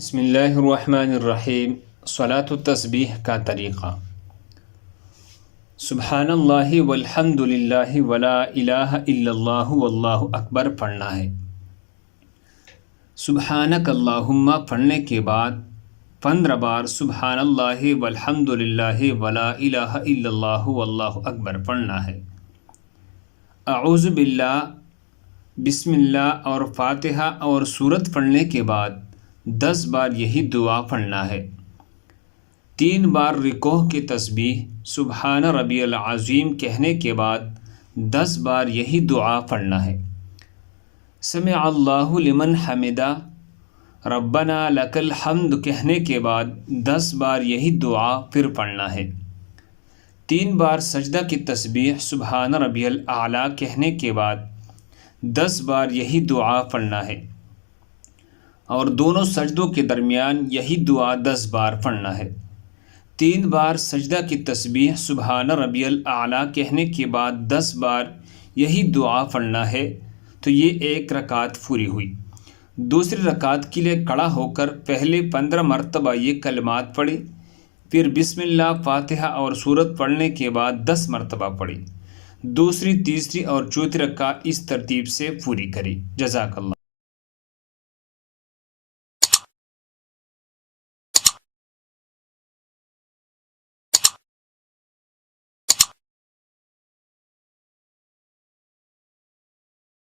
بسم اللہ الرحمن الرحیم۔ صلاۃ التسبیح کا طریقہ: سبحان اللہ والحمد للہ ولا الہ الا اللہ واللہ اکبر پڑھنا ہے۔ سبحانک اللہم پڑھنے کے بعد 15 بار سبحان اللہ والحمد للہ ولا الہ الا اللہ واللہ اکبر پڑھنا ہے۔ اعوذ باللہ، بسم اللہ اور فاتحہ اور سورت پڑھنے کے بعد 10 بار یہی دعا پڑھنا ہے۔ 3 بار رکوع کی تسبیح سبحان ربی العظیم کہنے کے بعد 10 بار یہی دعا پڑھنا ہے۔ سمع اللہ لمن حمدہ ربنا لک الحمد کہنے کے بعد 10 بار یہی دعا پھر پڑھنا ہے۔ 3 بار سجدہ کی تسبیح سبحان ربی الاعلیٰ کہنے کے بعد 10 بار یہی دعا پڑھنا ہے، اور دونوں سجدوں کے درمیان یہی دعا 10 بار پڑھنا ہے۔ 3 بار سجدہ کی تسبیح سبحان ربی الاعلیٰ کہنے کے بعد 10 بار یہی دعا پڑھنا ہے، تو یہ ایک رکعت پوری ہوئی۔ دوسری رکعت کے لیے کھڑا ہو کر پہلے 15 مرتبہ یہ کلمات پڑھے، پھر بسم اللہ، فاتحہ اور سورت پڑھنے کے بعد 10 مرتبہ پڑھی۔ دوسری، تیسری اور چوتھی رکعت اس ترتیب سے پوری کرے۔ جزاک اللہ۔